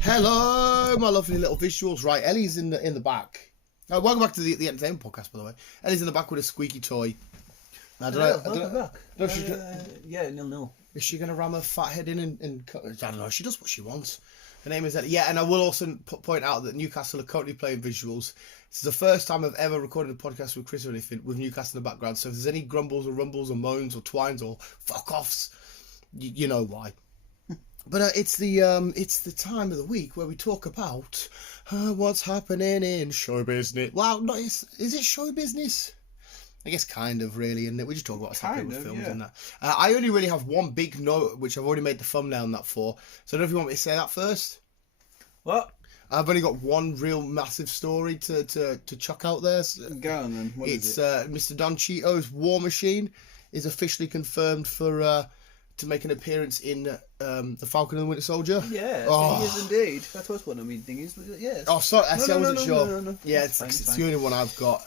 Hello, my lovely little visuals. Right, Ellie's in the back. Welcome back to the entertainment podcast, by the way. Ellie's in the back with a squeaky toy. I don't know. Welcome back. Yeah, nil. Is she going to ram her fat head in and I don't know. She does what she wants. Her name is Ellie. Yeah, and I will also point out that Newcastle are currently playing visuals. This is the first time I've ever recorded a podcast with Chris or anything with Newcastle in the background. So if there's any grumbles or rumbles or moans or twines or fuck offs, you know why. But it's the time of the week where we talk about what's happening in show business. Well, not is it show business? I guess kind of really, and we just talk about what's happening with films and that. I only really have one big note, which I've already made the thumbnail on that for. So I don't know if you want me to say that first. What? I've only got one real massive story to chuck out there. Go on then. What is it? Mr. Don Cheeto's War Machine is officially confirmed for to make an appearance in the Falcon and the Winter Soldier. Yeah, he is indeed. That was one of my things. Yes. Oh, sorry, I wasn't sure. No. Yeah, it's the only one I've got.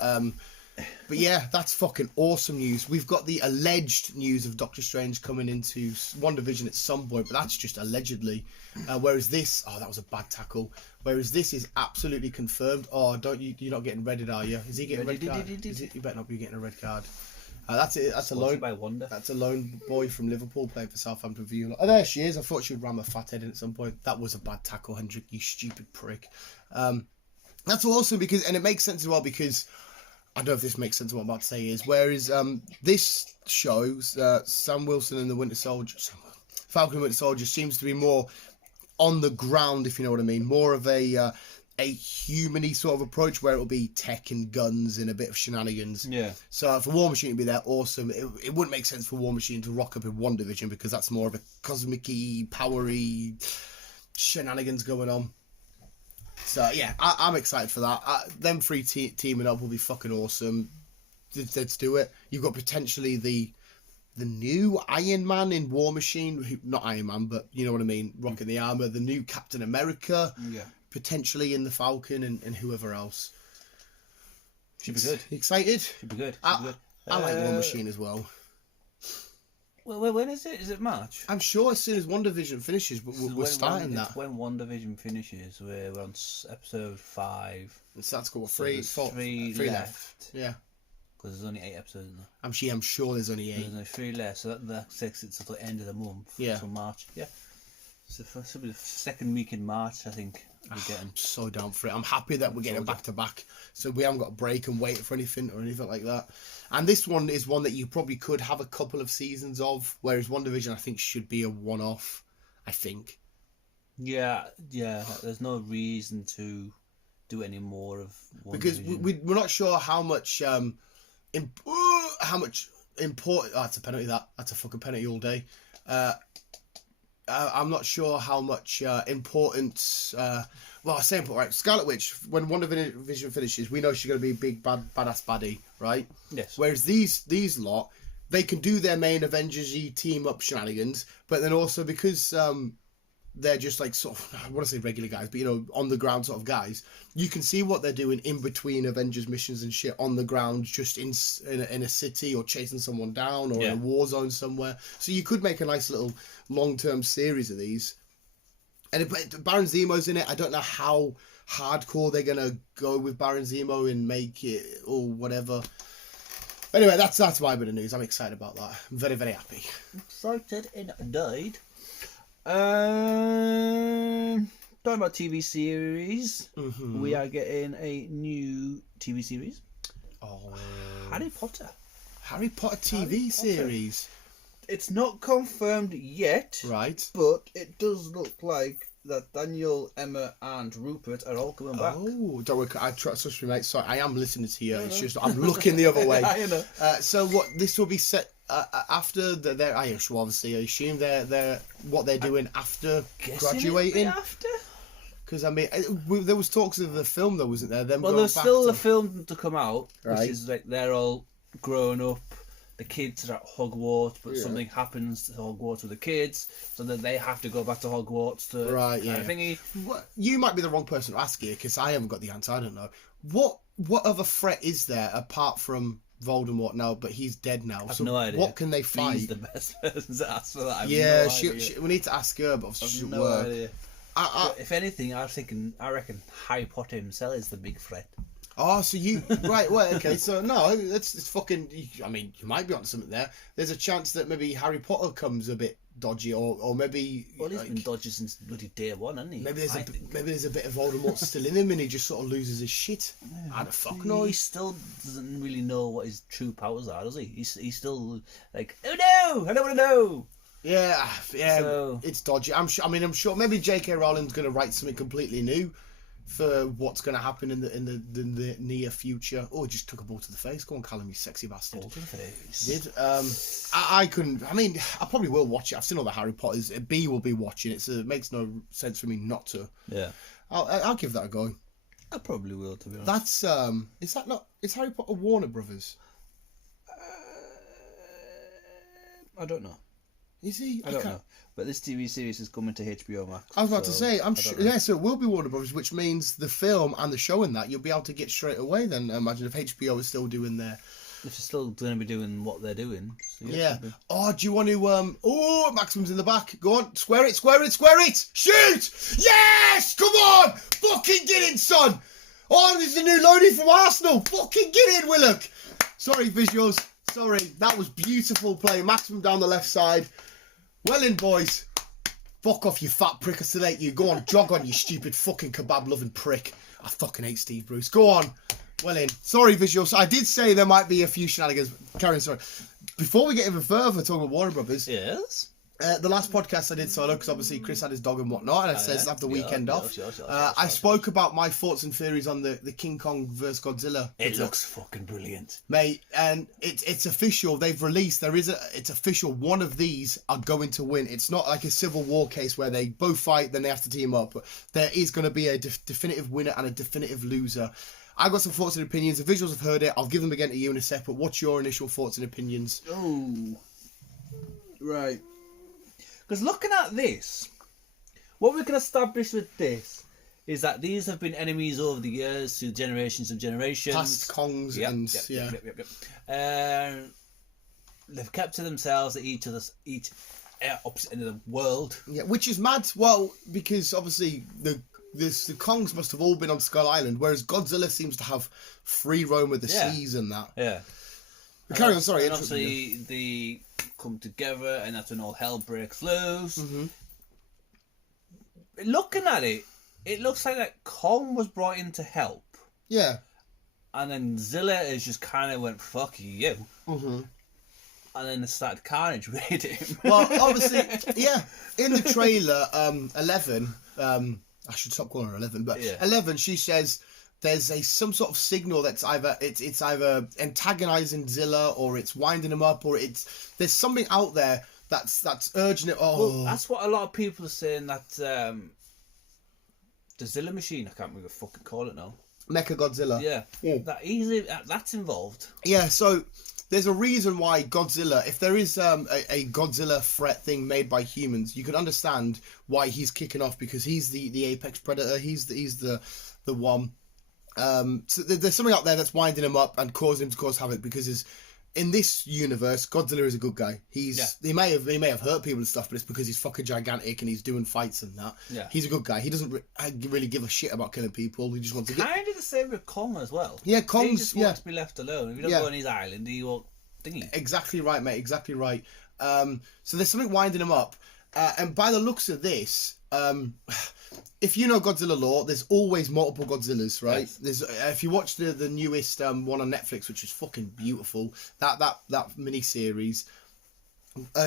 But yeah, that's fucking awesome news. We've got the alleged news of Doctor Strange coming into WandaVision at some point, but that's just allegedly. Whereas this, that was a bad tackle. Whereas this is absolutely confirmed. Oh, you're not getting redded, are you? Is he getting a red card? You better not be getting a red card. That's it. That's a lone. That's a lone boy from Liverpool playing for Southampton View. Oh, there she is. I thought she would ram a fat head in at some point. That was a bad tackle, Hendrik. You stupid prick. That's awesome and it makes sense as well because I don't know if this makes sense. What I'm about to say is, whereas this shows Sam Wilson and the Winter Soldier, Falcon and Winter Soldier seems to be more on the ground, if you know what I mean, more of a human-y sort of approach where it'll be tech and guns and a bit of shenanigans. Yeah. So for War Machine to be there, awesome. It wouldn't make sense for War Machine to rock up in WandaVision because that's more of a cosmic-y, powery shenanigans going on. So yeah, I'm excited for that. Them three teaming up will be fucking awesome. Let's do it. You've got potentially the new Iron Man in War Machine, not Iron Man, but you know what I mean, rocking the armor. The new Captain America, potentially in the Falcon, and whoever else. Should be good. Excited? Should be good. I like War Machine as well. Well, when is it? Is it March? I'm sure as soon as WandaVision finishes, we're starting that. When WandaVision finishes, we're on episode 5. So that's got three left. Yeah. Because there's only 8 episodes in there. I'm sure there's only 8. There's only 3 left, so that takes it to the end of the month. Yeah. So March. Yeah. So this will be the second week in March, I think. I'm so down for it. I'm happy that we're getting back to back, so we haven't got a break and wait for anything or anything like that. And this one is one that you probably could have a couple of seasons of, whereas WandaVision I think should be a one-off. I think. Yeah. There's no reason to do any more of WandaVision. Because we're not sure how much important. That's a penalty. That's a fucking penalty all day. I'm not sure how much importance. Well, I say important, right? Scarlet Witch, when WandaVision finishes, we know she's going to be a big badass baddie, right? Yes. Whereas these lot, they can do their main Avengers-y team up shenanigans, but then also because they're just like sort of, I want to say regular guys, but on the ground sort of guys, you can see what they're doing in between Avengers missions and shit on the ground, just in a city or chasing someone down or in a war zone somewhere. So you could make a nice little long-term series of these. And Baron Zemo's in it. I don't know how hardcore they're gonna go with Baron Zemo and make it or whatever. Anyway, that's my bit of news. I'm excited about that. I'm very, very happy. Excited indeed. Talking about TV series, we are getting a new TV series. Harry Potter TV series. It's not confirmed yet, right? But it does look like that Daniel, Emma, and Rupert are all coming back. Oh, don't worry, I trust me, mate. Sorry, I am listening to you. It's just I'm looking the other way. I know. So what? This will be set after their. I assume they're what they're doing after graduating. After. Because I mean, there was talks of the film, though, wasn't there? Well, there's still the film to come out, which is like they're all grown up. The kids are at Hogwarts, but something happens to Hogwarts with the kids, so then they have to go back to Hogwarts to thingy. You might be the wrong person to ask here because I haven't got the answer. I don't know what other threat is there apart from Voldemort now, but he's dead now. I've no idea. What can they fight? He's the best person to ask for that. I have Yeah, no idea. we need to ask her, but obviously I've no idea. I, If anything, I reckon Harry Potter himself is the big threat. Oh, so you right? Well, okay. So no, it's fucking. I mean, you might be onto something there. There's a chance that maybe Harry Potter comes a bit dodgy, or maybe. Well, he's been dodgy since bloody day one, hasn't he? Maybe there's a bit of Voldemort still in him, and he just sort of loses his shit. I don't fuck know. He still doesn't really know what his true powers are, does he? He's still like, oh no, I don't want to know. Yeah, So- it's dodgy. I'm sure. Maybe J.K. Rowling's going to write something completely new for what's going to happen in the near future. Oh, it just took a ball to the face. Go on, Callum, you sexy bastard. Ball to the face. Did I couldn't. I mean, I probably will watch it. I've seen all the Harry Potters. B will be watching it, so it makes no sense for me not to. Yeah, I'll give that a go. I probably will, to be honest. That's is that not? Is Harry Potter Warner Brothers? I don't know. Is he? I don't know. But this TV series is coming to HBO Max. I was about to say, I'm I sure. don't know. Yeah, so it will be Warner Brothers, which means the film and the show in that you'll be able to get straight away. Then imagine if HBO is still doing their. If they're still going to be doing what they're doing. So Yeah. probably. Oh, do you want to? Oh, Maximum's in the back. Go on, square it, square it, square it. Shoot! Yes! Come on! Fucking get in, son! Oh, there's a new loadie from Arsenal. Fucking get in, Willock. Sorry, visuals. Sorry, that was beautiful play. Maximum down the left side. Well in, boys. Fuck off, you fat prick. I sedate you. Go on, jog on, you stupid fucking kebab-loving prick. I fucking hate Steve Bruce. Go on. Well in. Sorry, visuals. I did say there might be a few shenanigans. Karen, sorry. Before we get even further talking about Warner Brothers, Yes. the last podcast I did solo, because obviously Chris had his dog and whatnot, and I said have the weekend off. I spoke about my thoughts and theories on the King Kong vs Godzilla. It looks fucking brilliant, mate, and it's official. They've released. It's official. One of these are going to win. It's not like a Civil War case where they both fight, then they have to team up. But there is going to be a definitive winner and a definitive loser. I've got some thoughts and opinions. The visuals have heard it. I'll give them again to you in a sec. But what's your initial thoughts and opinions? Oh, right. Because looking at this, what we can establish with this is that these have been enemies over the years, through generations of generations. Past Kongs they've kept to themselves at each opposite end of the world. Yeah, which is mad. Well, because obviously the Kongs must have all been on Skull Island, whereas Godzilla seems to have free roam of the seas and that. Yeah. But carry on, sorry. And obviously, they come together, and that's when all hell breaks loose. Mm-hmm. Looking at it, it looks like that Kong was brought in to help. Yeah. And then Zilla has just kind of went, fuck you. Mm-hmm. And then it started carnage raiding him. Well, obviously, yeah. In the trailer, 11, I should stop calling her 11, but 11, she says there's some sort of signal that's either it's either antagonizing Zilla, or it's winding him up, or there's something out there that's urging it. Oh, well, that's what a lot of people are saying, that the Zilla machine, I can't remember what fucking call it now. Mecha Godzilla. Yeah. That's involved. Yeah, so there's a reason why Godzilla, if there is a Godzilla threat thing made by humans, you could understand why he's kicking off, because he's the apex predator. He's the one. So there's something out there that's winding him up and causing him to cause havoc, because in this universe, Godzilla is a good guy. He may have hurt people and stuff, but it's because he's fucking gigantic and he's doing fights and that. Yeah. He's a good guy. He doesn't really give a shit about killing people. He just wants to get... Kind of the same with Kong as well. Yeah, Kong's... He just wants to be left alone. If you don't go on his island, he won't thingy. Exactly right, mate. Exactly right. So there's something winding him up. And by the looks of this... if you know Godzilla lore, there's always multiple Godzillas, right? Yes. There's if you watch the newest one on Netflix, which is fucking beautiful, that mini series,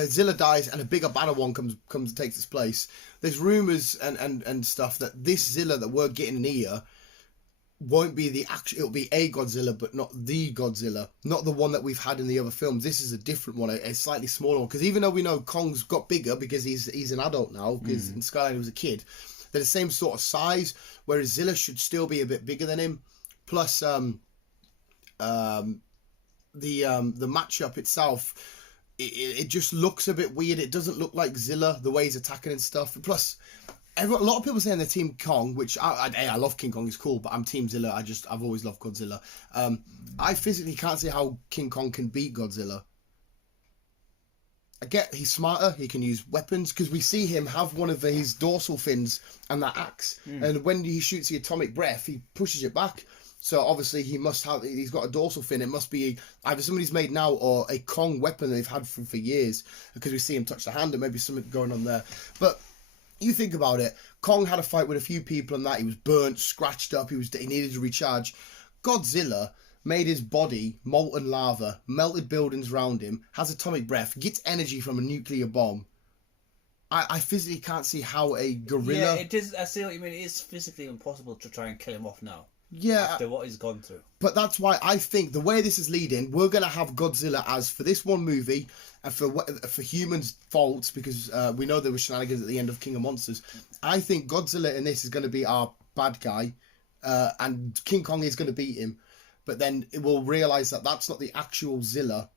Zilla dies and a bigger banner one comes and takes its place. There's rumors and stuff that this Zilla that we're getting here won't be the actual. It'll be a Godzilla, but not the Godzilla, not the one that we've had in the other films. This is a different one, a slightly smaller one. Because even though we know Kong's got bigger because he's an adult now, because in Skyline he was a kid, they're the same sort of size. Whereas Zilla should still be a bit bigger than him. Plus, the matchup itself, it just looks a bit weird. It doesn't look like Zilla the way he's attacking and stuff. Plus, a lot of people saying they're Team Kong, which I love King Kong, he's cool, but I'm Team Zilla. I've always loved Godzilla. I physically can't see how King Kong can beat Godzilla. I get he's smarter, he can use weapons, because we see him have one of his dorsal fins and that axe, and when he shoots the atomic breath, he pushes it back. So obviously he's got a dorsal fin. It must be either somebody's made now or a Kong weapon that they've had for years, because we see him touch the hand, and maybe something going on there. But you think about it, Kong had a fight with a few people and that, he was burnt, scratched up, he needed to recharge. Godzilla made his body molten lava, melted buildings around him, has atomic breath, gets energy from a nuclear bomb. I physically can't see how a gorilla... Yeah, it is. I see what you mean. It is physically impossible to try and kill him off now. Yeah. After what he's gone through. But that's why I think the way this is leading, we're going to have Godzilla as, for this one movie, and for humans' faults, because we know there were shenanigans at the end of King of Monsters. I think Godzilla in this is going to be our bad guy, and King Kong is going to beat him. But then it will realise that that's not the actual Zilla,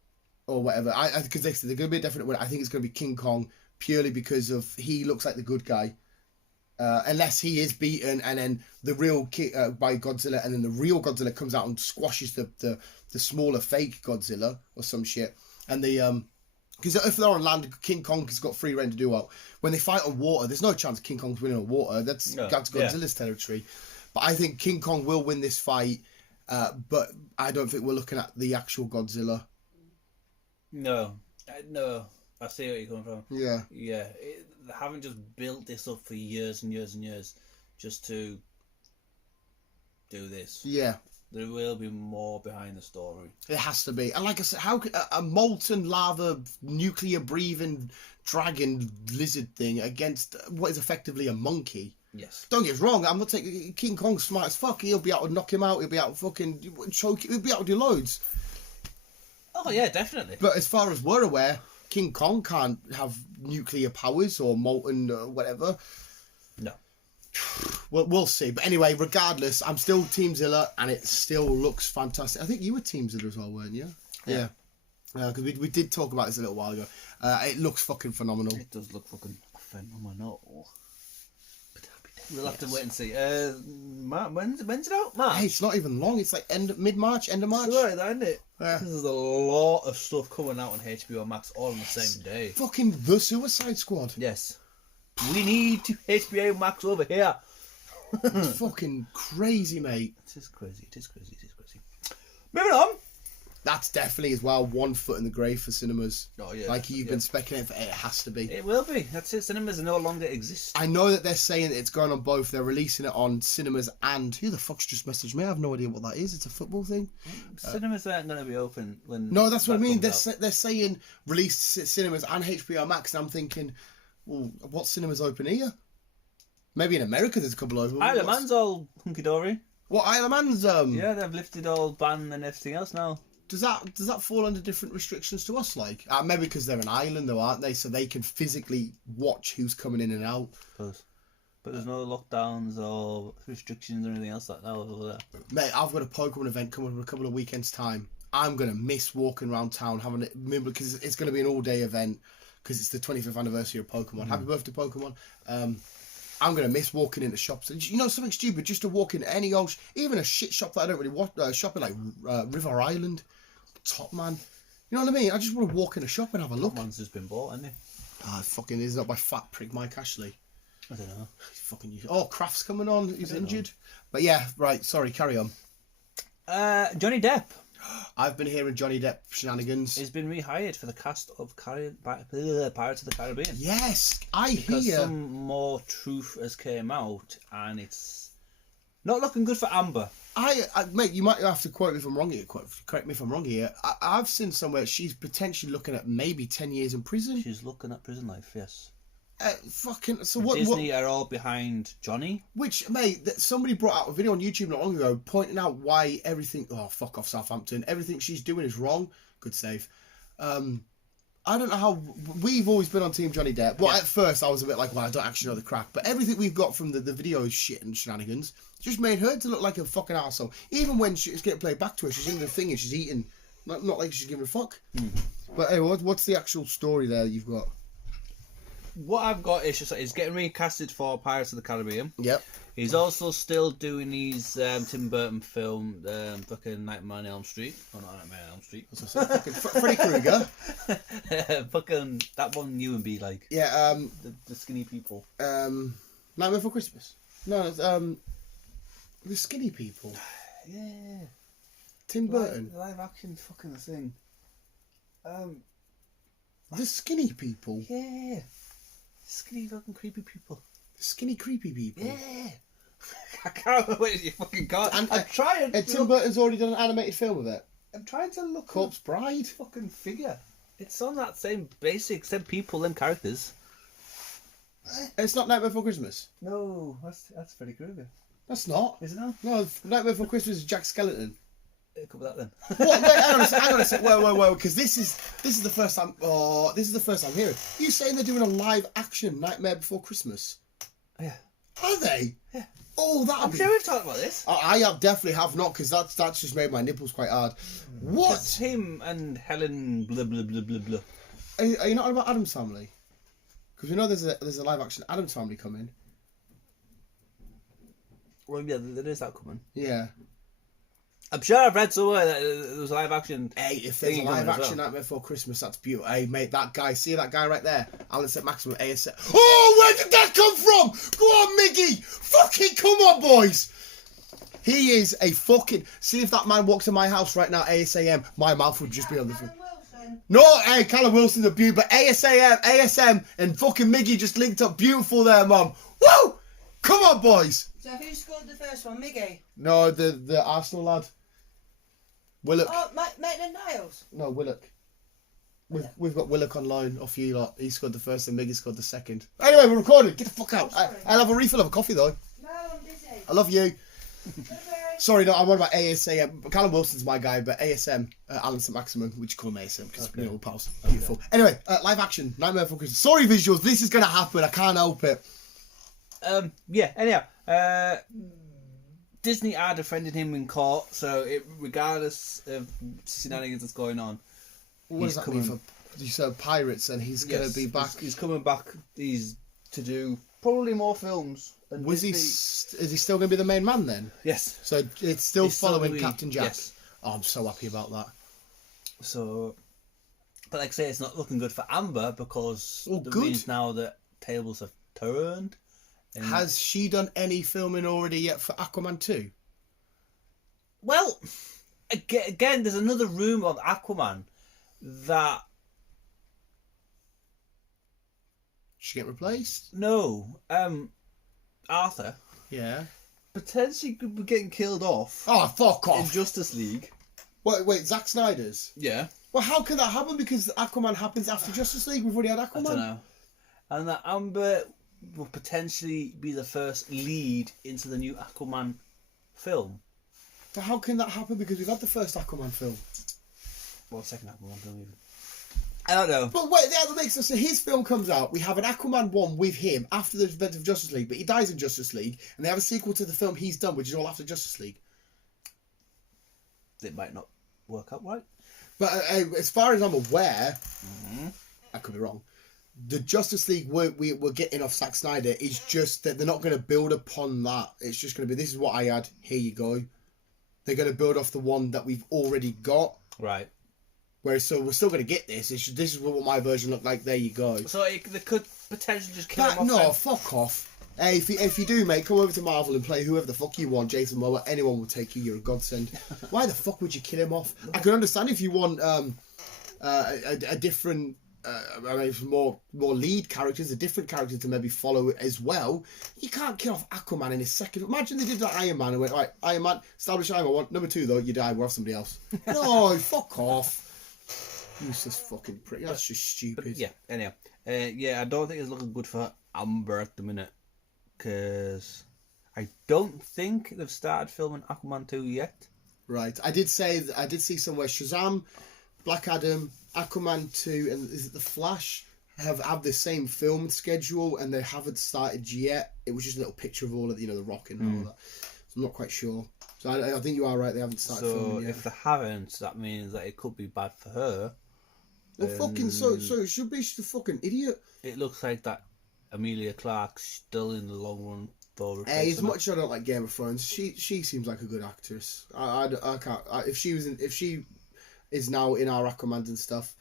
or whatever. Because they're going to be a definite winner. I think it's going to be King Kong, purely because of he looks like the good guy. Unless he is beaten, and then the real by Godzilla, and then the real Godzilla comes out and squashes the smaller fake Godzilla or some shit. And because if they're on land, King Kong has got free reign to do well. When they fight on water, there's no chance King Kong's winning on water. That's Godzilla's territory. But I think King Kong will win this fight. But I don't think we're looking at the actual Godzilla. No. I see where you're coming from. Yeah. Yeah. They haven't just built this up for years and years and years just to do this. Yeah. There will be more behind the story. It has to be. And like I said, how could a molten lava, nuclear breathing dragon lizard thing against what is effectively a monkey? Yes. Don't get us wrong, I'm not taking King Kong's smart as fuck. He'll be able to knock him out. He'll be able to fucking choke. He'll be able to do loads. Oh yeah, definitely. But as far as we're aware, King Kong can't have nuclear powers or molten whatever. No. Well, we'll see. But anyway, regardless, I'm still Team Zilla, and it still looks fantastic. I think you were Team Zilla as well, weren't you? Yeah. Because we did talk about this a little while ago. It looks fucking phenomenal. It does look fucking phenomenal. We'll have to wait and see. When's it out? March? Hey, it's not even long. It's like mid-March, end of March. It's right, isn't it? Yeah. There's a lot of stuff coming out on HBO Max all on the same day. Fucking The Suicide Squad. Yes. We need HBO Max over here. It's fucking crazy, mate. It is crazy. Moving on. That's definitely as well 1 foot in the grave for cinemas. Oh yeah. Like you've been speculating for it has to be. It will be. That's it. Cinemas no longer exist. I know that they're saying that it's going on both. They're releasing it on cinemas and who the fuck's just messaged me? I have no idea what that is. It's a football thing. Cinemas aren't going to be open when. No, that's what I mean. They're saying release cinemas and HBO Max, and I'm thinking, well, what cinemas open here? Maybe in America there's a couple open. Isle of Man's all hunky dory. What Isle of Man's? Yeah, they've lifted all ban and everything else now. Does that fall under different restrictions to us? Like maybe because they're an island though, aren't they? So they can physically watch who's coming in and out. But there's no lockdowns or restrictions or anything else like that over there. Mate, I've got a Pokemon event coming up in a couple of weekends' time. I'm gonna miss walking around town having it because it's gonna be an all-day event because it's the 25th anniversary of Pokemon. Happy birthday, Pokemon! I'm gonna miss walking into shops. You know, something stupid, just to walk in any old, even a shit shop that I don't really want. Shopping like River Island, Top Man. You know what I mean? I just want to walk in a shop and have a look. Top Man's just been bought, hasn't he? Ah, fucking is not by fat prick Mike Ashley. I don't know. He's fucking. Oh, Kraft's coming on. He's injured. But yeah, right. Sorry, carry on. Johnny Depp. I've been hearing Johnny Depp shenanigans. He's been rehired for the cast of Pirates of the Caribbean. Yes, I because hear. Some more truth has came out, and it's not looking good for Amber. Mate, you might have to quote me if I'm wrong here. Correct me if I'm wrong here. I've seen somewhere she's potentially looking at maybe 10 years in prison. She's looking at prison life, yes. Fucking so what? Disney are all behind Johnny. Which, mate, somebody brought out a video on YouTube not long ago pointing out why everything. Oh, fuck off, Southampton! Everything she's doing is wrong. Good save. I don't know how we've always been on Team Johnny Depp. Well, at first I was a bit like, well, I don't actually know the crack, but everything we've got from the video is shit and shenanigans. Just made her to look like a fucking arsehole. Even when she's getting played back to her, she's in the thing and she's eating, not like she's giving a fuck. But hey, what's the actual story there that you've got? what I've got is just he's getting recasted for Pirates of the Caribbean. Yep. He's also still doing his Tim Burton film, fucking Nightmare on Elm Street. Oh, not Nightmare on Elm Street. Fucking Freddy Krueger. Fucking that one you and be like. Yeah. The skinny people. Nightmare Before Christmas. No, it's, the skinny people. Yeah. Tim Burton. Live action fucking thing. The skinny people. Yeah. Skinny fucking creepy people. Skinny creepy people. Yeah. I can't remember what you fucking got. And, I'm trying. And Tim Burton's already done an animated film of it. I'm trying to look. Corpse Bride. Fucking figure. It's on that same same people, them characters. It's not Nightmare Before Christmas. No, that's Freddy Krueger. That's not. Is it not? No, Nightmare Before Christmas is Jack Skellington. Cover that then. What? Wait, hang on a sec. Wait, because this is the first time. Oh, this is the first time hearing. You saying they're doing a live action Nightmare Before Christmas? Yeah. Are they? Yeah. Oh, that. I'm sure we've talked about this. I have definitely have not, because that's just made my nipples quite hard. What? It's him and Helen. Blah blah blah blah blah. Are you not on about Addams Family? Because we know there's a live action Addams Family coming. Well, yeah, there is that coming. Yeah. I'm sure I've read somewhere that there was a live action. Hey, if there's a live action Nightmare Before Christmas, that's beautiful. Hey, mate, that guy, see that guy right there? Alan St. Maximum ASM. Oh, where did that come from? Go on, Miggy. Fucking come on, boys. He is a fucking... See, if that man walks in my house right now, ASAM, my mouth would just be on the... No, hey, Callum Wilson's a beauty, but ASM and fucking Miggy just linked up beautiful there, Mum. Woo! Come on, boys. So who scored the first one, Miggy? No, the Arsenal lad. Willock. Oh, Maitland-Niles? No, Willock. We've got Willock on loan off you lot. He scored the first and Miggy scored the second. Anyway, we're recording. Get the fuck out. I'll have a refill of a coffee, though. No, I'm busy. I love you. Okay. Sorry, no, I'm on about ASAM. Callum Wilson's my guy, but ASM, Alan St. Maximum, which you call him ASM, because we're all pals. Beautiful. Anyway, live action, Nightmare Before Christmas. Sorry, visuals, this is going to happen. I can't help it. Yeah, anyhow. Disney are defending him in court, so regardless of shenanigans that's going on, What does that mean for you said pirates, and he's going to be back? He's coming back. He's to do probably more films. And is he still going to be the main man then? Yes. So it's still He's following still Captain Jack? Yes. Oh, I'm so happy about that. So, but like I say, it's not looking good for Amber because Oh, it good. means now that tables have turned. And Has she done any filming already yet for Aquaman 2? well, again, there's another rumour of Aquaman that She get replaced? no, Arthur Yeah. potentially could be getting killed off Oh, fuck in off. Justice League. Wait, Zack Snyder's? Yeah, Well, how can that happen? Because Aquaman happens after Justice League. We've already had I Aquaman. don't know. And that Amber will potentially be the first lead into the new Aquaman film. But how can that happen? Because we've had the first Aquaman film. Well, second Aquaman film even. I don't know. But wait, that makes sense. So his film comes out. We have an Aquaman 1 with him after the event of Justice League, but he dies in Justice League, and they have a sequel to the film he's done, which is all after Justice League. It might not work out right. But as far as I'm aware, I could be wrong. The Justice League we're getting off Zack Snyder is just that they're not going to build upon that. It's just going to be, this is what I had, here you go. They're going to build off the one that we've already got. Right. Whereas, so we're still going to get this. It's just, this is what my version looked like. There you go. So they could potentially just kill him off. No, then. fuck off. Hey, if you do, mate, come over to Marvel and play whoever the fuck you want. Jason Momoa, anyone will take you. You're a godsend. Why the fuck would you kill him off? I can understand if you want a different, more lead characters, a different character to maybe follow as well. You can't kill off Aquaman in his second. Imagine they did that Iron Man and went, right, Iron Man, establish Iron Man 1. Number 2, though, you die. We'll have somebody else. No, fuck off. Useless fucking prick. That's just stupid. But yeah, anyhow. Yeah, I don't think it's looking good for Amber at the minute. Because I don't think they've started filming Aquaman 2 yet. Right. I did see somewhere Shazam, Black Adam, Aquaman 2, and is it The Flash have the same film schedule, and they haven't started yet. It was just a little picture of all of the Rock and all that. So I'm not quite sure. So I think you are right. They haven't started filming yet. If they haven't, that means that it could be bad for her. Well, fucking so it should be. She's a fucking idiot. It looks like that Amelia Clark's still in the long run for Hey, as much as I don't like Game of Thrones, she seems like a good actress. I can't. If she is now in our Aquaman and stuff,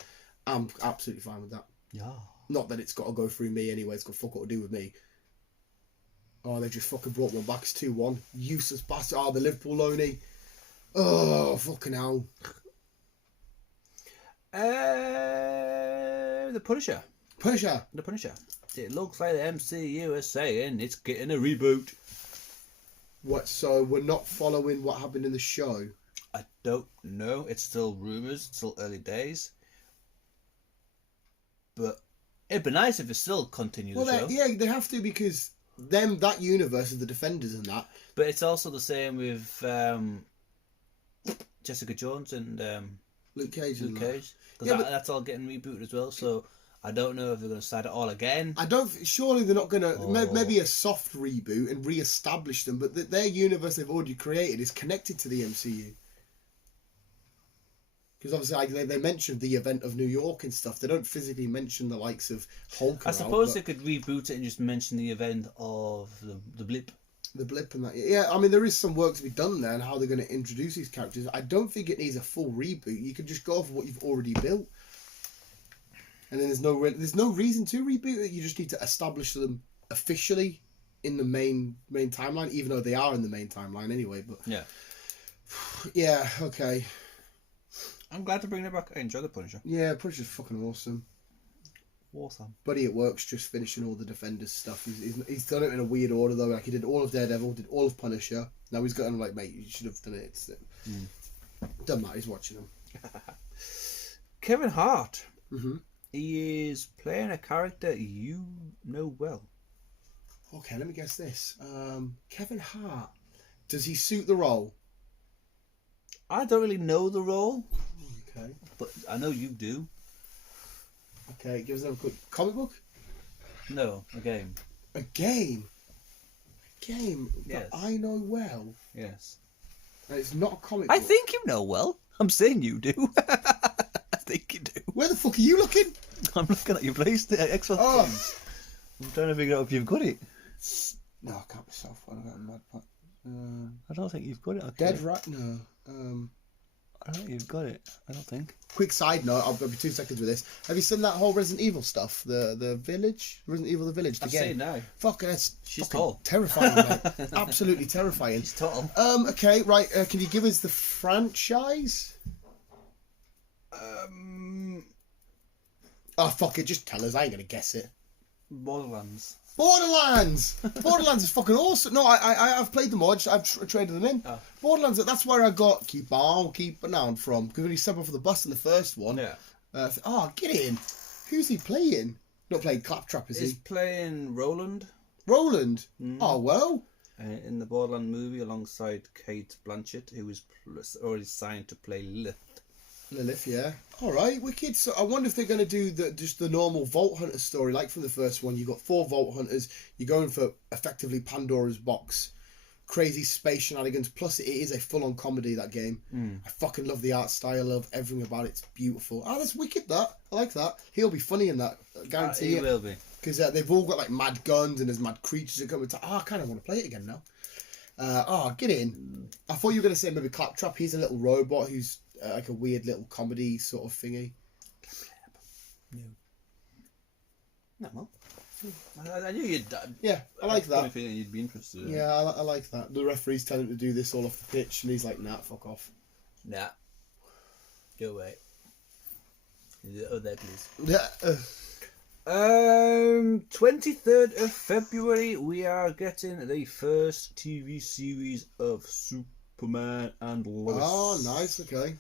I'm absolutely fine with that. Yeah. Not that it's got to go through me anyway. It's got fuck all to do with me. Oh, they just fucking brought one back. It's 2-1. Useless bastard. Oh, the Liverpool loanee. Oh, fucking hell. The Punisher. The Punisher. It looks like the MCU is saying it's getting a reboot. What? So we're not following what happened in the show? I don't know. It's still rumours. It's still early days. But it'd be nice if it still continues the show. Yeah, they have to because that universe is the Defenders and that. But it's also the same with Jessica Jones and Luke Cage. Because that's all getting rebooted as well. So I don't know if they're going to start it all again. Surely they're not going to. Maybe a soft reboot and re-establish them. But their universe they've already created is connected to the MCU. Because obviously, they mentioned the event of New York and stuff. They don't physically mention the likes of Hulk. I suppose they could reboot it and just mention the event of the blip. The blip and that. Yeah, I mean, there is some work to be done there and how they're going to introduce these characters. I don't think it needs a full reboot. You could just go off what you've already built. And then there's no reason to reboot it. You just need to establish them officially in the main timeline, even though they are in the main timeline anyway. But yeah, okay. I'm glad to bring it back. I enjoy the Punisher. Yeah, Punisher's fucking awesome. Awesome. Buddy at work's just finishing all the Defenders stuff. He's done it in a weird order though. Like he did all of Daredevil, did all of Punisher. Now he's got him like, mate, you should have done it. Doesn't matter. He's watching them. Kevin Hart. Mm-hmm. He is playing a character you know well. Okay, let me guess this. Kevin Hart. Does he suit the role? I don't really know the role. Okay. But I know you do. Okay, give us another quick comic book. No, a game. A game. A game Yes. that I know well. Yes. And it's not a comic I book. think you know well. I'm saying you do. I think you do. Where the fuck are you looking? I'm looking at your PlayStation Xbox. Oh. I'm trying to figure out if you've got it. No, I can't myself. I got a mad part. I don't think you've got it. Okay. Dead Rat? No. I don't think you've got it. I don't think. Quick side note, I'll be 2 seconds with this. Have you seen that whole Resident Evil stuff? The Village? Resident Evil The Village, the I've game? seen now. Fuck, that's She's fucking tall. terrifying, mate. Absolutely terrifying. She's tall. Okay, right. Can you give us the franchise? Oh, fuck it. Just tell us. I ain't going to guess it. Borderlands. Borderlands is fucking awesome. No, I've played them all. I've traded them in. Oh. Borderlands, that's where I got Keep On from. Because when he stepped off the bus in the first one. Yeah. Get in. Who's he playing? Not playing Claptrap, is He's he? playing Roland. Roland? Oh, well. In the Borderland movie alongside Kate Blanchett, who was already signed to play Lilith, yeah. Alright, wicked. So I wonder if they're going to do just the normal Vault Hunter story, like from the first one. You got 4 Vault Hunters. You're going for effectively Pandora's box. Crazy space shenanigans. Plus, it is a full-on comedy, that game. I fucking love the art style. I love everything about it. It's beautiful. Oh, that's wicked, that. I like that. He'll be funny in that. I guarantee He it. will be. Because they've all got like mad guns and there's mad creatures that come into. I kind of want to play it again now. Get in. I thought you were going to say maybe Claptrap. He's a little robot who's like a weird little comedy sort of thingy. No, well, I knew you'd. Yeah, I like that. I feeling you'd be interested. In Yeah, I like that. The referee's telling him to do this all off the pitch, and he's like, "Nah, fuck off." Nah. Go away. Oh, there, please. Yeah. 23rd of February, we are getting the first TV series of Superman and Lois. Oh, nice. Okay.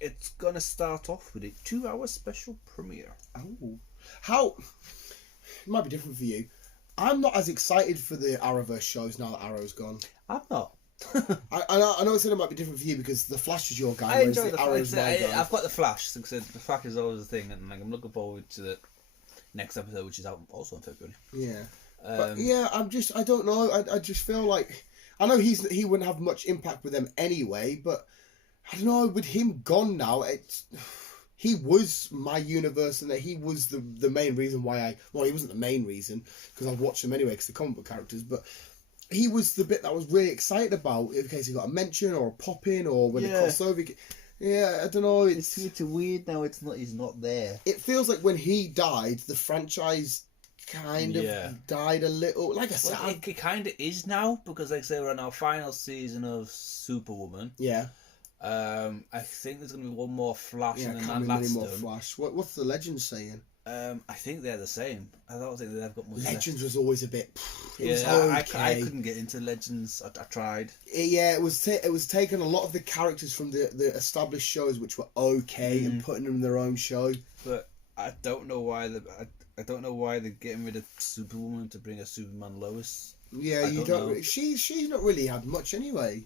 It's gonna start off with a 2-hour special premiere. Oh, how? It might be different for you. I'm not as excited for the Arrowverse shows now that Arrow's gone. I'm not. I know it might be different for you because the Flash is your guy. I enjoy the Arrow's Flash. my guy. I've got the Flash. So the Flash is always a thing, and like, I'm looking forward to the next episode, which is out also in February. Yeah, but yeah, I don't know. I just feel like I know he wouldn't have much impact with them anyway, but I don't know. With him gone now, he was my universe, and that he was the main reason why he wasn't the main reason, because I've watched him anyway because they're comic book characters, but he was the bit that I was really excited about in case he got a mention or a pop in or when they cross over. Yeah, I don't know. It's weird now. He's not there. It feels like when he died, the franchise kind of died a little. Like I said, it kind of is now, because like I say, we're on our final season of Superwoman. Yeah. I think there's going to be one more Flash, and then can't that's be many more done. Flash. What's the Legends saying? I think they're the same. I don't think they've got much. Legends was always a bit. I couldn't get into Legends. I tried. It was taking a lot of the characters from the established shows, which were okay, and putting them in their own show. But I don't know why I don't know why they're getting rid of Superwoman to bring a Superman Lois. Yeah, you don't. Know. She's not really had much anyway.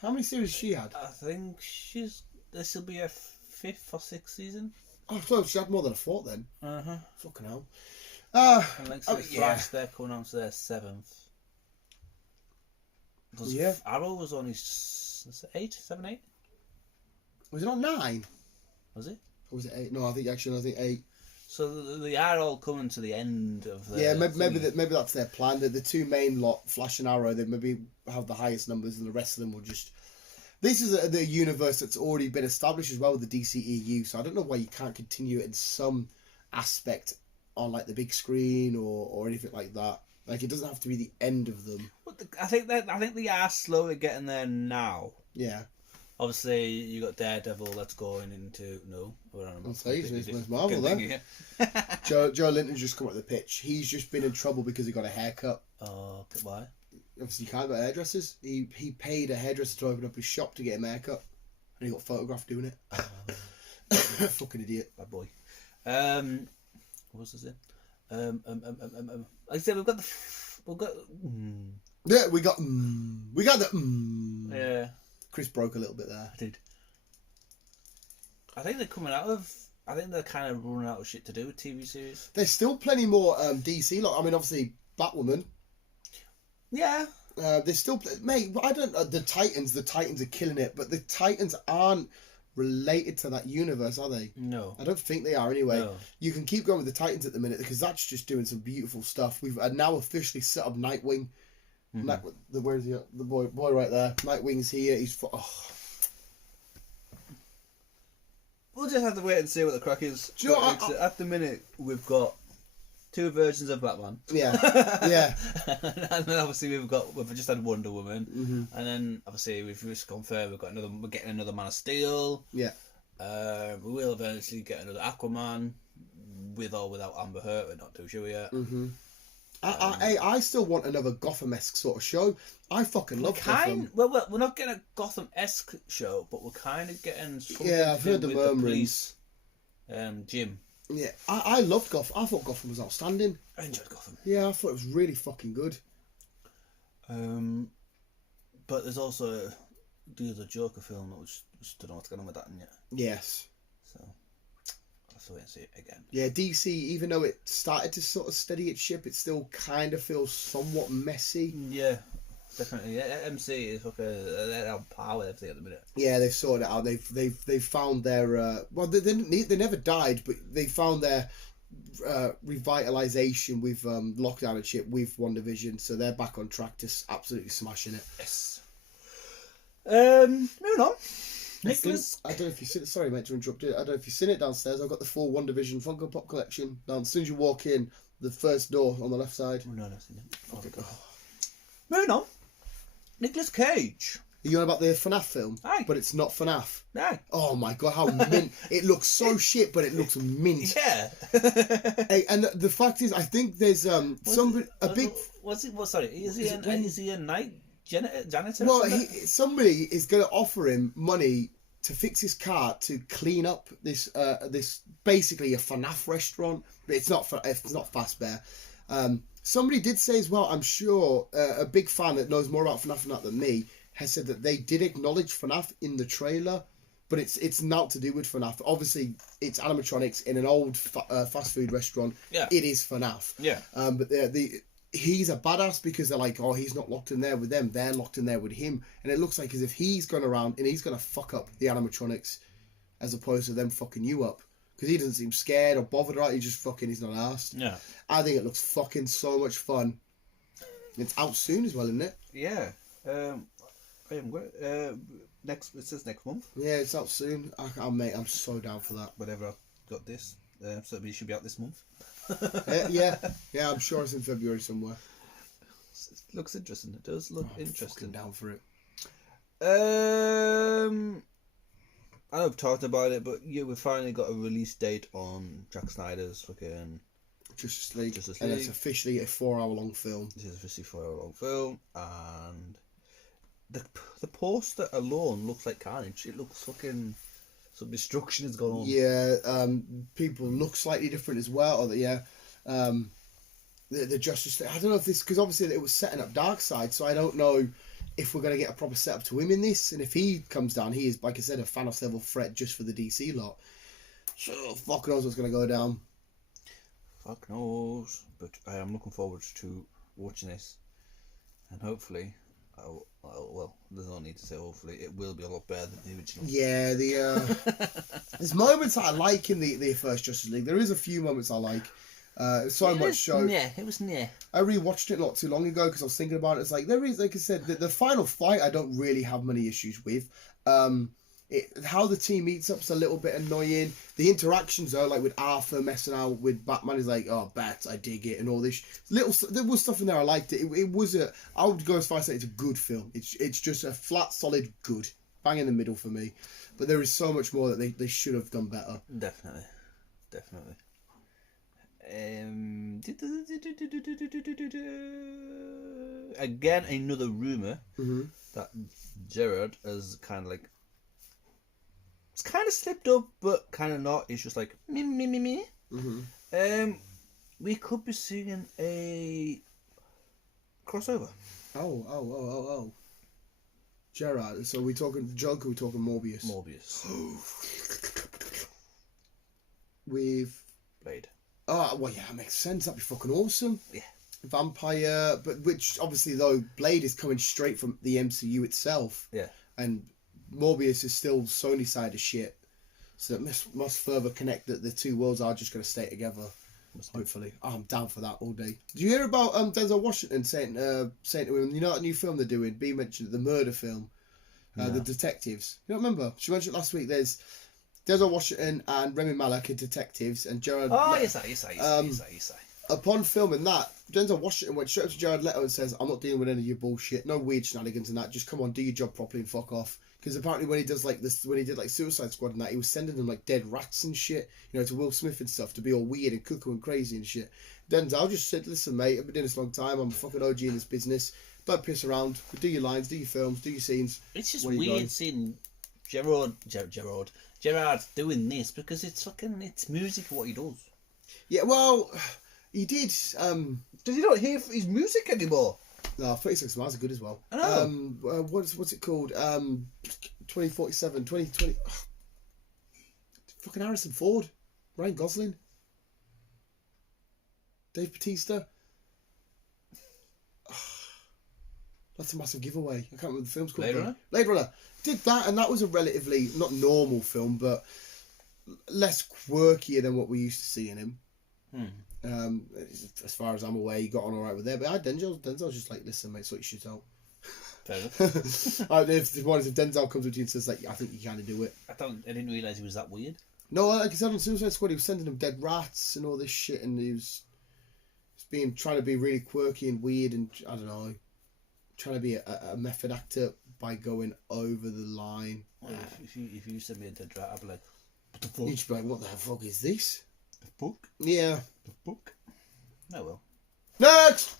How many series has she had? I think this will be a 5th or 6th season. Oh, so she had more than a 4th then. Fucking hell. And like Flash, they're coming on to their 7th. Arrow was on his 8, 7, 8. Was it on 9? Was it? Or was it 8? No, I think 8. So they are all coming to the end of their... Yeah, maybe that's their plan. The two main lot, Flash and Arrow, they maybe have the highest numbers, and the rest of them will just... This is the universe that's already been established as well with the DCEU, so I don't know why you can't continue it in some aspect on like the big screen or anything like that. Like, it doesn't have to be the end of them. I think they are slowly getting there now. Yeah. Obviously, you got Daredevil that's going into... No, we're on it's Marvel then. Joe Linton's just come up with the pitch. He's just been in trouble because he got a haircut. Oh, why? Obviously, you can't go to hairdressers. He paid a hairdresser to open up his shop to get him a haircut, and he got photographed doing it. Fucking idiot. Bad boy. What was this in? Like I said, we've got. Yeah, we got the. Yeah. Chris broke a little bit there. I did. I think they're coming out of. I think they're kind of running out of shit to do with TV series. There's still plenty more DC. I mean, obviously, Batwoman. Yeah. There's still, mate. I don't. The Titans are killing it, but the Titans aren't related to that universe, are they? No. I don't think they are anyway. No. You can keep going with the Titans at the minute because that's just doing some beautiful stuff. We've now officially set up Nightwing. Where's the boy right there? Nightwing's here. We'll just have to wait and see what the crack is. Do you know at the minute, we've got 2 versions of Batman. Yeah, yeah. And then obviously we've just had Wonder Woman, and then obviously we've just confirmed we're getting another Man of Steel. Yeah. We will eventually get another Aquaman, with or without Amber Heard. We're not too sure yet. I still want another Gotham-esque sort of show. I fucking love Gotham. Well, we're not getting a Gotham-esque show, but we're kind of getting something. Yeah, I've heard the murmurings. Jim. Yeah, I loved Gotham. I thought Gotham was outstanding. I enjoyed Gotham. Yeah, I thought it was really fucking good. But there's also the other Joker film that we just don't know what's going on with that yet. Yes. So I'll have to wait and see it again. Yeah, DC, even though it started to sort of steady its ship, it still kind of feels somewhat messy. Yeah. Definitely, yeah. MC is they're on par with everything at the minute. Yeah, they've sorted it out. They've found their they never died, but they found their revitalization with lockdown and shit with WandaVision, so they're back on track to absolutely smashing it. Yes. Moving on. Nicholas, I don't know if you've seen it. Sorry, mate, to interrupt you. I don't know if you've seen it downstairs. I've got the full WandaVision Funko Pop collection. Now, as soon as you walk in, the first door on the left side. Oh, no, I've seen it. Okay, go. Moving on. Nicolas Cage. Are you on about the FNAF film? Aye. But it's not FNAF. Aye. Oh my god, how mint. It looks so shit, but it looks mint. Yeah. Hey, and the fact is, I think there's big... Sorry, is he a night janitor? Well, somebody is going to offer him money to fix his car to clean up this basically a FNAF restaurant. But it's not Fazbear. Somebody did say as well, I'm sure, a big fan that knows more about FNAF than me, has said that they did acknowledge FNAF in the trailer, but it's not to do with FNAF. Obviously, it's animatronics in an old fast food restaurant. Yeah. It is FNAF. Yeah. But he's a badass because they're like, oh, he's not locked in there with them, they're locked in there with him, and it looks like as if he's gone around and he's gonna fuck up the animatronics as opposed to them fucking you up, because he doesn't seem scared or bothered, right? He's just fucking, he's not asked. Yeah. I think it looks fucking so much fun. It's out soon as well, isn't it? Yeah. I am going. Next, it says next month. Yeah, it's out soon. I'm so down for that. Whatever I've got this, so it should be out this month. yeah, I'm sure it's in February somewhere. It looks interesting. It does look interesting. I'm down for it. I know I've talked about it, but yeah, we finally got a release date on Zack Snyder's fucking Justice League. Justice And League. it's officially a 4-hour-long film. This is officially a 4-hour-long film, and the poster alone looks like carnage. It looks fucking some destruction is going on. Yeah, people look slightly different as well. Or the Justice League. I don't know if this, because obviously it was setting up Darkseid, so I don't know if we're going to get a proper setup to him in this. And if he comes down, he is, like I said, a Thanos level threat just for the DC lot. So fuck knows what's going to go down. Fuck knows, but I am looking forward to watching this, and hopefully, well, there's no need to say hopefully, it will be a lot better than the original. Yeah, there's moments I like in the first Justice League. There is a few moments I like. Much so. Yeah, it was near. I rewatched it not too long ago because I was thinking about it. It's like there is, like I said, the final fight I don't really have many issues with. How the team meets up's a little bit annoying. The interactions though, like with Arthur messing out with Batman, is like, oh, Bat, I dig it, and all this there was stuff in there I liked it. It was I would go as far as say it's a good film. It's just a flat, solid good, bang in the middle for me. But there is so much more that they should have done better. Definitely. Again, another rumor that Gerard has kind of like, it's kind of slipped up, but kind of not. It's just like me. We could be seeing a crossover. Oh. Gerard. So we talking Joker? We talking Morbius? With Blade. Oh, well, yeah, that makes sense. That'd be fucking awesome. Yeah. Vampire, but which obviously though Blade is coming straight from the MCU itself. Yeah. And Morbius is still Sony side of shit, so that must further connect that the two worlds are just going to stay together. Hopefully, I'm down for that all day. Did you hear about Denzel Washington saying to him, you know that new film they're doing? B mentioned it, the murder film, the detectives. You don't remember? She mentioned it last week. There's Denzel Washington and Rami Malek are detectives, and Jared. Oh, yes, I. Upon filming that, Denzel Washington went straight up to Jared Leto and says, "I'm not dealing with any of your bullshit. No weird shenanigans and that. Just come on, do your job properly and fuck off." Because apparently when he does like this, when he did like Suicide Squad and that, he was sending them like dead rats and shit, you know, to Will Smith and stuff to be all weird and cuckoo and crazy and shit. Denzel just said, "Listen, mate, I've been doing this a long time. I'm a fucking OG in this business. Don't piss around. Do your lines, do your films, do your scenes." It's just weird seeing Gerard doing this because it's music for what he does. Yeah, well, he did. Does he not hear his music anymore? No, 36 Miles are good as well. I know. What's it called? 2047, 2020. Fucking Harrison Ford, Ryan Gosling, Dave Bautista. That's a massive giveaway. I can't remember the film's called. Blade Runner. Did that, and that was a relatively not normal film, but less quirkier than what we used to see in him. As far as I'm aware, he got on all right with that. But Denzel's just like, "Listen, mate, sort your shit out." Fair enough. if Denzel comes with you and says like, "I think you kind of do it." I didn't realise he was that weird. No, like I said on Suicide Squad, he was sending them dead rats and all this shit, and he was trying to be really quirky and weird, and I don't know, trying to be a method actor by going over the line. Well, if you send me a dead rat, I'd be like, "What the fuck?" You'd just be like, "What the fuck is this?" The fuck? Yeah. The fuck? Oh well. Next.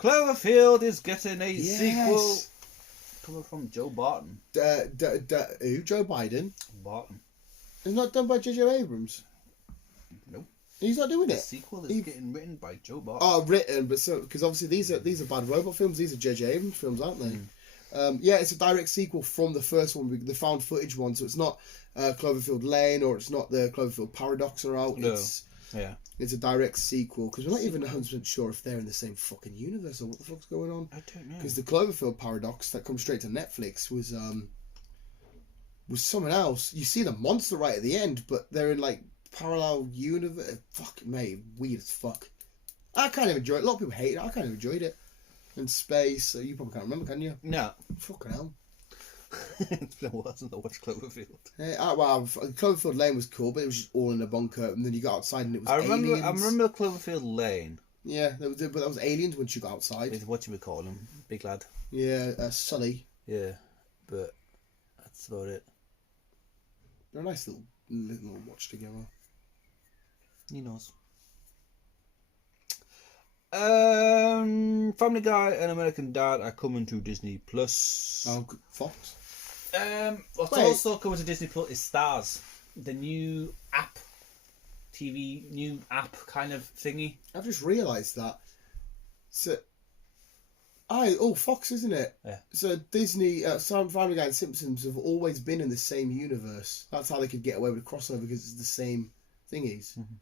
Cloverfield is getting a sequel coming from Joe Barton. Who? Joe Biden? Barton. It's not done by J.J. Abrams. Nope. He's not doing The it. sequel is getting written by Joe Barton. Oh, written, but because obviously these are bad robot films. These are J.J. Abrams films, aren't they? Yeah, it's a direct sequel from the first one, the found footage one. So it's not Cloverfield Lane or it's not the Cloverfield Paradox are out. No. It's Yeah. It's a direct sequel because we're not even 100% sure if they're in the same fucking universe or what the fuck's going on. I don't know. Because the Cloverfield paradox that comes straight to Netflix was someone else. You see the monster right at the end, but they're in like parallel universe. Fuck, mate, weird as fuck. I kind of enjoyed it. A lot of people hate it. I kind of enjoyed it. In space, so you probably can't remember, can you? No. Fucking hell. It's been a while since I watched Cloverfield. Well, Cloverfield Lane was cool, but it was just all in a bunker, and then you got outside and it was aliens. I remember Cloverfield Lane. Yeah, but that was aliens once you got outside. With what you would call him, big lad. Yeah, Sully. Yeah, but that's about it. They're a nice little watch together. He knows. Family Guy and American Dad are coming to Disney Plus. Oh, Fox. What's also coming to Disney Plus is Stars, the new app, new app kind of thingy. I've just realised that. So, Fox, isn't it? Yeah. So Disney, Family Guy and Simpsons have always been in the same universe. That's how they could get away with a crossover because it's the same thingies. Mm-hmm.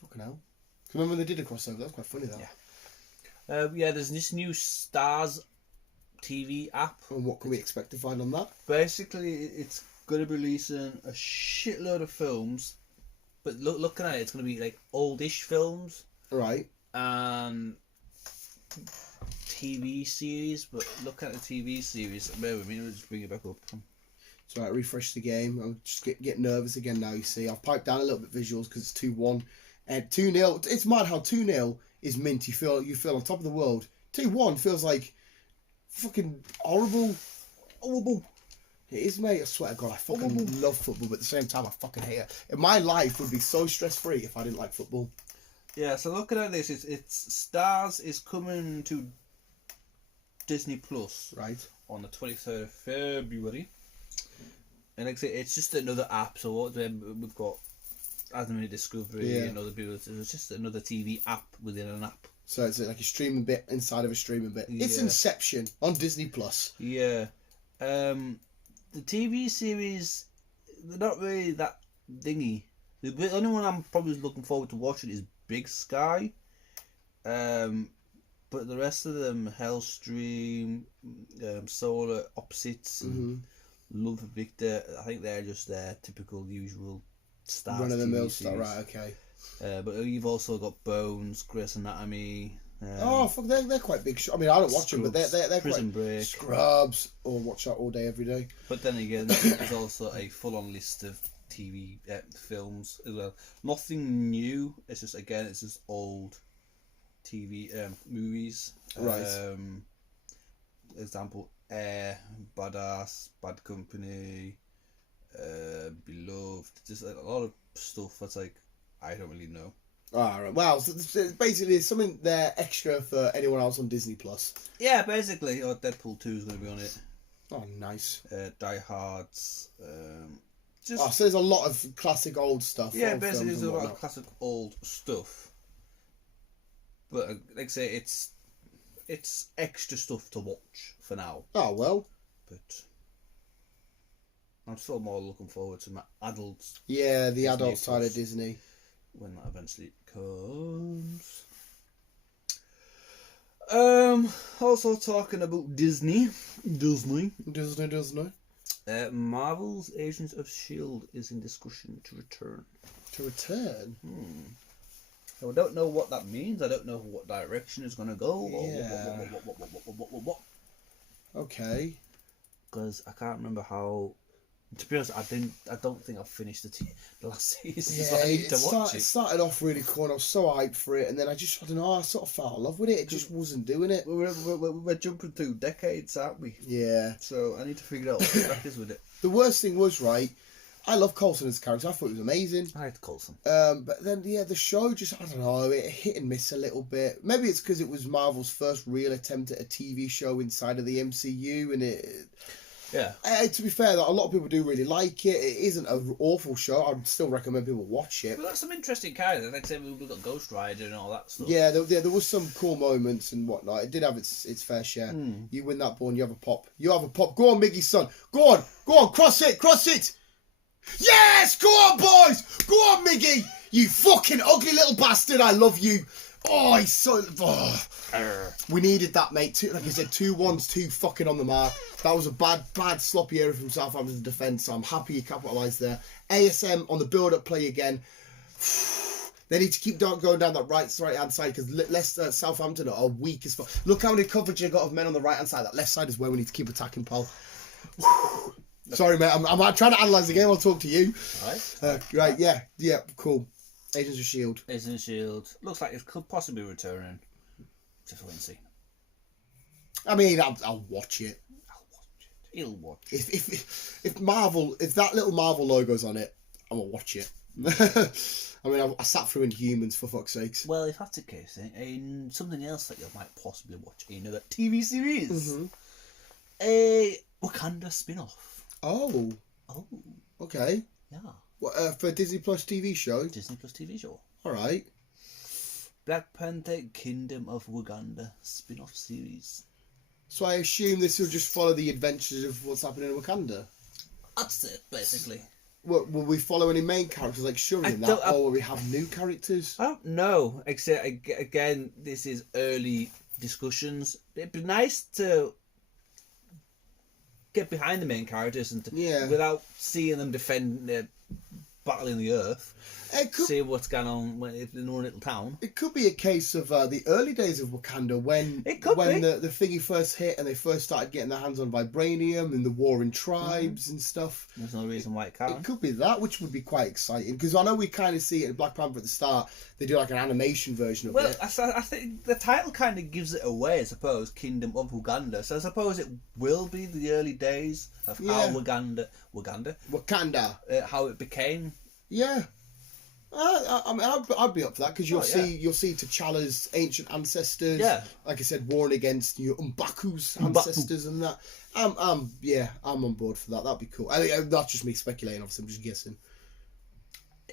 Fucking hell. Remember when they did a crossover? That was quite funny, that. Yeah. There's this new Stars TV app. And what can we expect to find on that? Basically, it's going to be releasing a shitload of films, but looking at it, it's going to be like oldish films. Right. TV series, but looking at the TV series, bear with me, I'll just bring it back up. It's alright, refresh the game. I'll just get nervous again now, you see. I've piped down a little bit visuals because it's 2-1. And 2-0, it's mad how 2-0 is mint. You feel on top of the world. 2-1 feels like fucking horrible. Horrible. It is, mate. I swear to God, I fucking love football, but at the same time, I fucking hate it. And my life would be so stress-free if I didn't like football. Yeah, so looking at this, it's Stars is coming to Disney Plus on the 23rd of February. And like I say, it's just another app. So what we've got Anime Discovery and other people. It's just another TV app within an app. So it's like a streaming bit inside of a streaming bit. It's Inception on Disney Plus. Yeah. The TV series, they're not really that dingy. The only one I'm probably looking forward to watching is Big Sky. But the rest of them, Hellstream, Solar Opposites, and Love Victor, I think they're just their typical usual Stars run of the mill series. Right, okay. But you've also got Bones, Grey's Anatomy. Fuck, they're quite big. I mean, I don't watch them, but they're Prison quite Break. Scrubs, or watch that all day, every day. But then again, there's also a full-on list of TV films as well. Nothing new. It's just old TV movies. Right. Example: Air, Badass, Bad Company, Beloved. Just a lot of stuff that's like I don't really know. Alright, well, so basically there's something there extra for anyone else on Disney Plus. Yeah, basically. Or Deadpool 2 is going to be on it. Oh, nice. Die Hards. So there's a lot of classic old stuff. Yeah, basically there's a lot of classic old stuff. But like I say, it's extra stuff to watch for now. Oh, well. But I'm still more looking forward to my adults. Yeah, the adult side of Disney. When that eventually comes. Also talking about Disney. Marvel's Agents of S.H.I.E.L.D. is in discussion to return. To return? So I don't know what that means. I don't know what direction it's going to go. Yeah. What. Okay. Because I can't remember how. To be honest, I don't think I've finished the last season. Yeah, So I need to watch it started off really cool and I was so hyped for it, and then I don't know, I sort of fell in love with it. It just wasn't doing it. We're jumping through decades, aren't we? Yeah. So I need to figure out what the crack is with it. The worst thing was, I love Coulson as a character. I thought he was amazing. I liked Coulson. But then, the show just, I don't know, it hit and miss a little bit. Maybe it's because it was Marvel's first real attempt at a TV show inside of the MCU, and Yeah. To be fair, a lot of people do really like it. It isn't an awful show. I'd still recommend people watch it. Well, that's some interesting characters. Like I said, we've got Ghost Rider and all that stuff. Yeah, there was some cool moments and whatnot. It did have its fair share. You win that ball and you have a pop. You have a pop. Go on, Miggy's son. Go on, cross it. Yes! Go on, boys! Go on, Miggy! You fucking ugly little bastard! I love you. Oh, he's so. Oh. We needed that, mate. Two, like I said, 2-1's too fucking on the mark. That was a bad sloppy error from Southampton's defence. So I'm happy you capitalised there. ASM on the build-up play again. They need to keep going down that right-hand side because Leicester, Southampton are weak as fuck. Look how many coverage they got of men on the right-hand side. That left side is where we need to keep attacking, pal. Sorry, mate. I'm trying to analyse the game. I'll talk to you. Right. Yeah. Cool. Agents of S.H.I.E.L.D. Agents of S.H.I.E.L.D. Looks like it could possibly be returning. Just wait and see. I mean, I'll watch it. He'll watch. If that little Marvel logo's on it, I'm gonna watch it. I mean, I sat through Inhumans for fuck's sakes. Well, if that's the case, something else that you might possibly watch, another TV series, a Wakanda spin-off. Oh, okay. Yeah. What, for Disney Plus TV show? Disney Plus TV show. All right. Black Panther Kingdom of Wakanda spin-off series. So I assume this will just follow the adventures of what's happening in Wakanda? That's it, basically. Will we follow any main characters like Shuri in that, or will we have new characters? I don't know. Except, again, this is early discussions. It'd be nice to get behind the main characters and without seeing them defend their battle in the earth. See what's going on in their own little town. It could be a case of the early days of Wakanda when the thingy first hit and they first started getting their hands on vibranium and the warring tribes and stuff. There's no reason why it can't. It could be that, which would be quite exciting because I know we kind of see it in Black Panther at the start. They do like an animation version of it. Well, I think the title kind of gives it away, I suppose. Kingdom of Uganda. So I suppose it will be the early days of how Wakanda, how it became. Yeah. I mean, I'd be up for that because you'll see T'Challa's ancient ancestors. Yeah. Like I said, warring against M'Baku's ancestors and that. I'm on board for that. That'd be cool. I mean, that's just me speculating. Obviously, I'm just guessing.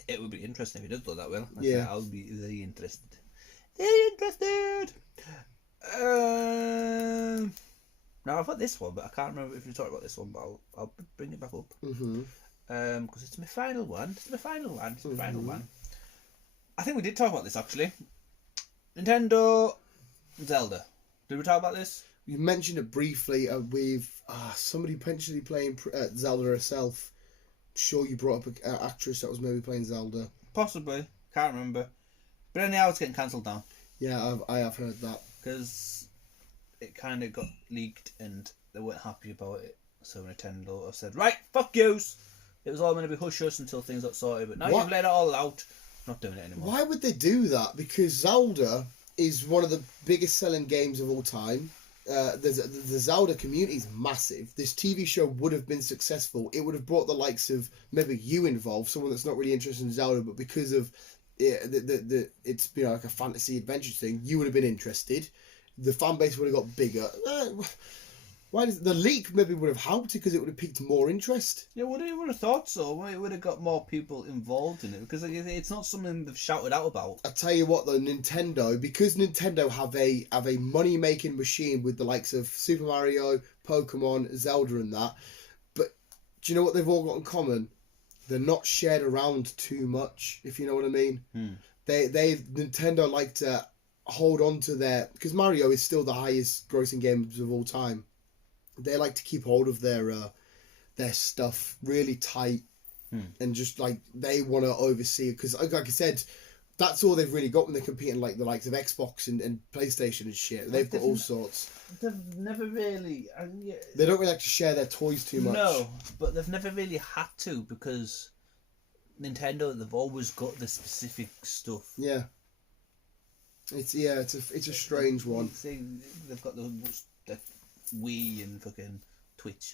It would be interesting if he did do that well. I would be very interested. Now I've got this one, but I can't remember if you talked about this one. But I'll bring it back up. Because it's my final one. I think we did talk about this actually. Nintendo Zelda. Did we talk about this? You mentioned it briefly with somebody potentially playing Zelda herself. I'm sure you brought up an actress that was maybe playing Zelda. Possibly. Can't remember. But anyhow, it's getting cancelled now. Yeah, I have heard that. Because it kind of got leaked and they weren't happy about it. So Nintendo have said, right, fuck yous. It was all going to be hush-hush until things got sorted, but now you've let it all out. Not doing it anymore. Why would they do that? Because Zelda is one of the biggest selling games of all time. The Zelda community is massive. This TV show would have been successful. It would have brought the likes of maybe you involved, someone that's not really interested in Zelda, but because of it's like a fantasy adventure thing, you would have been interested. The fan base would have got bigger. Why does the leak maybe would have helped because it would have piqued more interest? Yeah, would have thought so. It would have got more people involved in it because it's not something they've shouted out about. I tell you what, though, because Nintendo have a money making machine with the likes of Super Mario, Pokemon, Zelda, and that. But do you know what they've all got in common? They're not shared around too much. If you know what I mean. Nintendo like to hold on to because Mario is still the highest grossing games of all time. They like to keep hold of their stuff really tight and just like they want to oversee it because like I said, that's all they've really got when they're competing like the likes of Xbox and PlayStation and shit. They've got all sorts. They've never really. They don't really like to share their toys too much. No, but they've never really had to because Nintendo, they've always got the specific stuff. Yeah. It's a strange one. See, they've got the Wii and fucking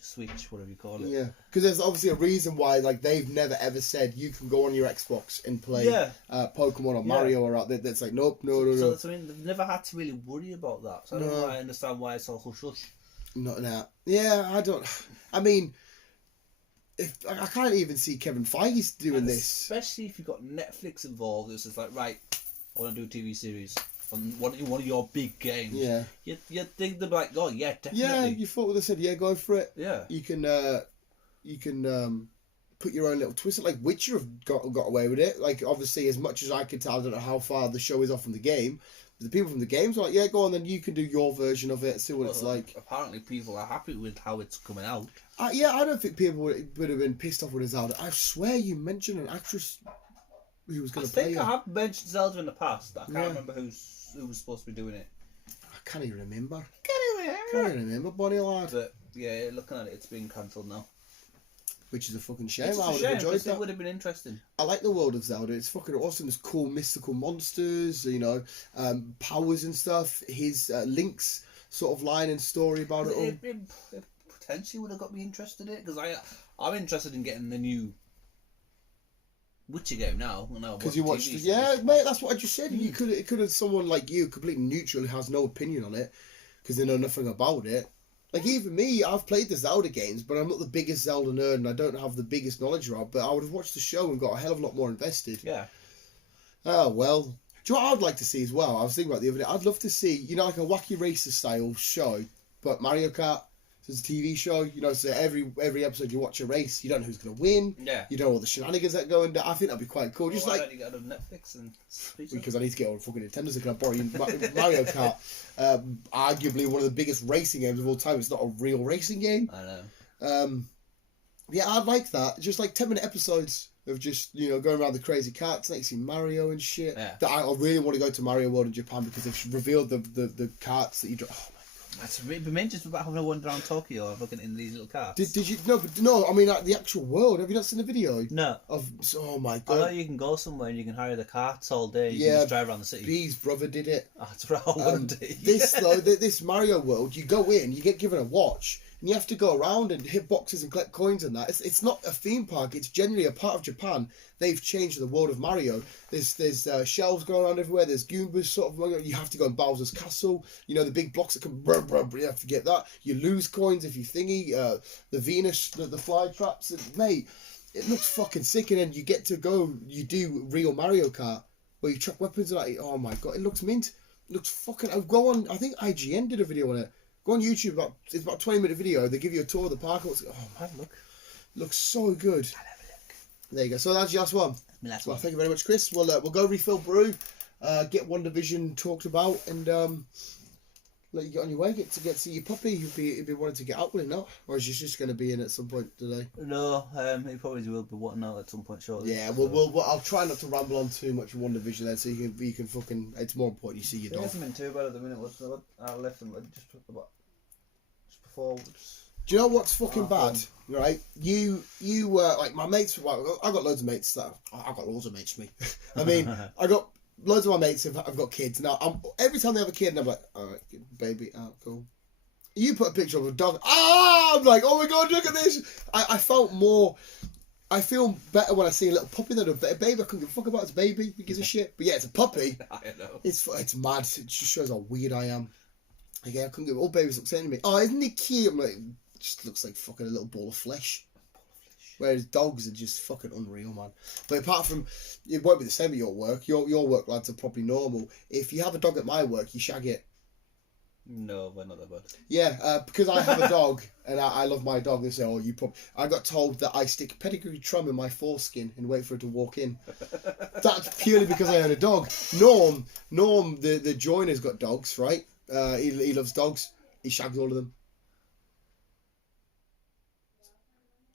Switch, whatever you call it. Yeah, because there's obviously a reason why like they've never ever said you can go on your Xbox and play Pokemon or Mario or out there. That's like nope, no. So I mean, they've never had to really worry about that. So I don't know. I understand why it's all hush hush. Not now. Yeah, I don't. I mean, I can't even see Kevin Feige doing this, especially if you've got Netflix involved. It's just like right, I want to do a TV series on one of your big games. Yeah. You think they're like, oh yeah, definitely. Yeah, you thought they said, yeah, go for it. Yeah. You can put your own little twist. Like Witcher have got away with it. Like obviously, as much as I could tell, I don't know how far the show is off from the game. But the people from the games are like, yeah, go on, then you can do your version of it. See what it's like. Apparently, people are happy with how it's coming out. Yeah, I don't think people would have been pissed off with Zelda. I swear you mentioned an actress who was going to play. I think her. I have mentioned Zelda in the past. I can't remember who was supposed to be doing it. I can't even remember. Can't even remember, Bonnie lad. But yeah, looking at it, it's been cancelled now. Which is a fucking shame. It's I would have enjoyed that. It would have been interesting. I like the world of Zelda. It's fucking awesome. There's cool mystical monsters, you know, powers and stuff. His Link's sort of line and story about it all. It potentially would have got me interested in it because I'm interested in getting the new Witcher game now. Because you watched it, yeah, mate. That's what I just said. You could have someone like you, completely neutral, who has no opinion on it, because they know nothing about it. Like even me, I've played the Zelda games, but I'm not the biggest Zelda nerd, and I don't have the biggest knowledge around. But I would have watched the show and got a hell of a lot more invested. Yeah. Oh well. Do you know what I'd like to see as well? I was thinking about the other day. I'd love to see, you know, like a Wacky Racer style show, but Mario Kart. So it's a TV show, you know, so every episode you watch a race, you don't know who's going to win. Yeah. You don't know all the shenanigans that go into. I think that'd be quite cool. Just why like, don't you get it on Netflix and because I need to get on fucking Nintendo, so can I borrow you Mario Kart? Arguably one of the biggest racing games of all time. It's not a real racing game. I know. Yeah, I'd like that. Just like 10-minute episodes of just, you know, going around the crazy carts, like you see Mario and shit. Yeah. That I really want to go to Mario World in Japan because they've revealed the carts that you drive. Oh my. It's been just about having a wander around Tokyo looking in these little cars. Did you no? I mean, like the actual world. Have you not seen the video? No. Oh my god! I know you can go somewhere and you can hire the carts all day. You can just drive around the city. B's brother did it. That's right. One day. This though, this Mario World, you go in, you get given a watch, and you have to go around and hit boxes and collect coins and that. It's not a theme park. It's generally a part of Japan. They've changed the world of Mario. There's shelves going around everywhere. There's Goombas sort of. You have to go in Bowser's castle. You know the big blocks that come. You have to get that. You lose coins if you thingy. The Venus, the fly traps. Mate, it looks fucking sick. And then you get to go. You do real Mario Kart where you chuck weapons and like. Oh my god, it looks mint. It looks fucking. I've go on. I think IGN did a video on it. Go on YouTube. It's about a 20-minute video. They give you a tour of the park. Oh man, looks so good. There you go. So that's your last one. Well, thank you very much, Chris. We'll go refill brew, get One Division talked about, and let you get on your way. Get to see your puppy. He'll be wanting to get out with it now, or is he just going to be in at some point today? No, he probably will be wanting out at some point shortly. Yeah, we'll I'll try not to ramble on too much One Division then, so you can fucking. It's more important you see your dog. It hasn't been too bad at the minute. I left him just before. Do you know what's fucking bad? Right, you like my mates. Well, I got loads of mates. I got loads of mates. Me, I mean, I got loads of my mates. I've got kids now. Every time they have a kid, and I'm like, all right, baby, cool. You put a picture of a dog. I'm like, oh my god, look at this. I felt more. I feel better when I see a little puppy than a baby. I couldn't give a fuck about its baby. Who gives a shit? But yeah, it's a puppy. I know. It's mad. It just shows how weird I am. Again, I couldn't give. All babies look saying to me, "Oh, isn't he cute?" I'm like, just looks like fucking a little ball of flesh. Whereas dogs are just fucking unreal, man. But apart from, it won't be the same at your work. Your work lads are probably normal. If you have a dog at my work, you shag it. No, we're not that bad. Yeah, because I have a dog and I love my dog. They say, "Oh, you probably." I got told that I stick pedigree trum in my foreskin and wait for it to walk in. That's purely because I own a dog. Norm, the joiner's got dogs, right? He loves dogs. He shags all of them.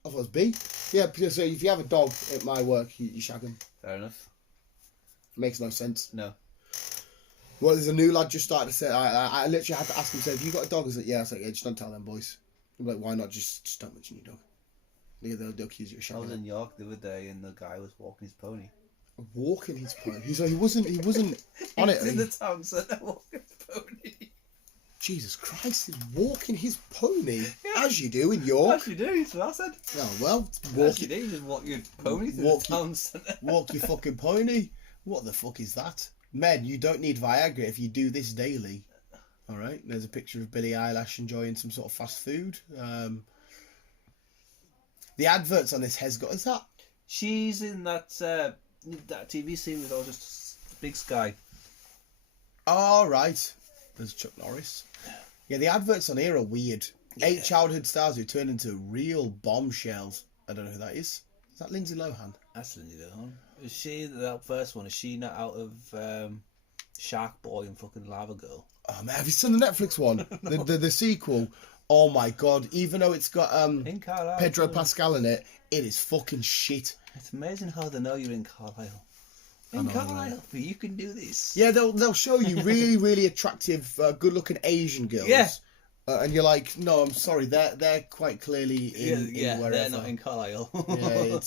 I thought it was B. Yeah, because if you have a dog at my work, you shag them. Fair enough. Makes no sense. No. Well, there's a new lad just started to say. I literally had to ask him. Say, "Have you got a dog?" I was like, "Yeah." I was like, "Yeah, just don't tell them boys." I'm like, "Why not? Just don't mention your dog. Yeah, they'll accuse you of shagging." I was in York the other day, and the guy was walking his pony. Walking his pony. He's like, he wasn't on it. He's in the town centre walking his pony. Jesus Christ, he's walking his pony, as you do in York. As you do, that's what I said. Oh, well, As you do, you just walk your pony through the town centre. Walk your fucking pony? What the fuck is that? Men, you don't need Viagra if you do this daily. Alright, there's a picture of Billie Eilish enjoying some sort of fast food. The adverts on this has got, is that? She's in that TV series, or just Big Sky. Oh, right. There's Chuck Norris. Yeah, the adverts on here are weird. Yeah. 8 childhood stars who turned into real bombshells. I don't know who that is. Is that Lindsay Lohan? That's Lindsay Lohan. Is she that first one? Is she not out of Shark Boy and fucking Lava Girl? Oh man, have you seen the Netflix one? the sequel? Oh my god! Even though it's got Pedro Pascal in it, it is fucking shit. It's amazing how they know you're in Carlisle. In Carlisle, you can do this. Yeah, they'll show you really really attractive, good-looking Asian girls. Yeah. And you're like, no, I'm sorry, they're quite clearly in wherever. They're not in Carlisle. Yeah,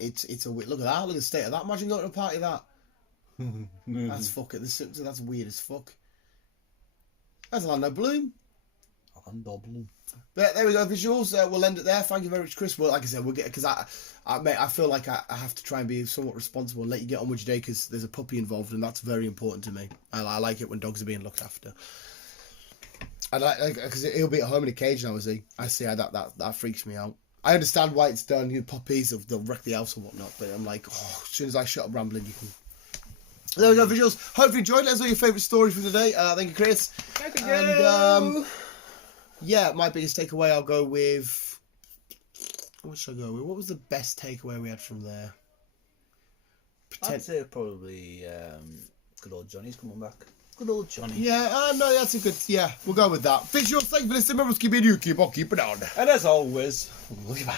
it's a weird. Look at that. Look at the state of that. Imagine going to a party like that. That's fucking. That's weird as fuck. That's Orlando Bloom. Orlando Bloom. But there we go, visuals. We'll end it there. Thank you very much, Chris. Well, like I said, we'll get because I feel like I have to try and be somewhat responsible and let you get on with your day because there's a puppy involved and that's very important to me. I like it when dogs are being looked after. I like because he'll be at home in a cage now, is he? I see how that freaks me out. I understand why it's done. You puppies, they'll wreck the house or whatnot. But I'm like, as soon as I shut up rambling, you can. There we go, visuals. Hope you enjoyed. Let us know your favourite story for the day. Thank you, Chris. Thank you. And yeah, my biggest takeaway, I'll go with. What should I go with? What was the best takeaway we had from there? I'd say probably good old Johnny's coming back. Good old Johnny. Yeah, no, that's a good. Yeah, we'll go with that. Visuals, thank you for listening. Remember to keep it you, keep on, keep it on. And as always, Goodbye.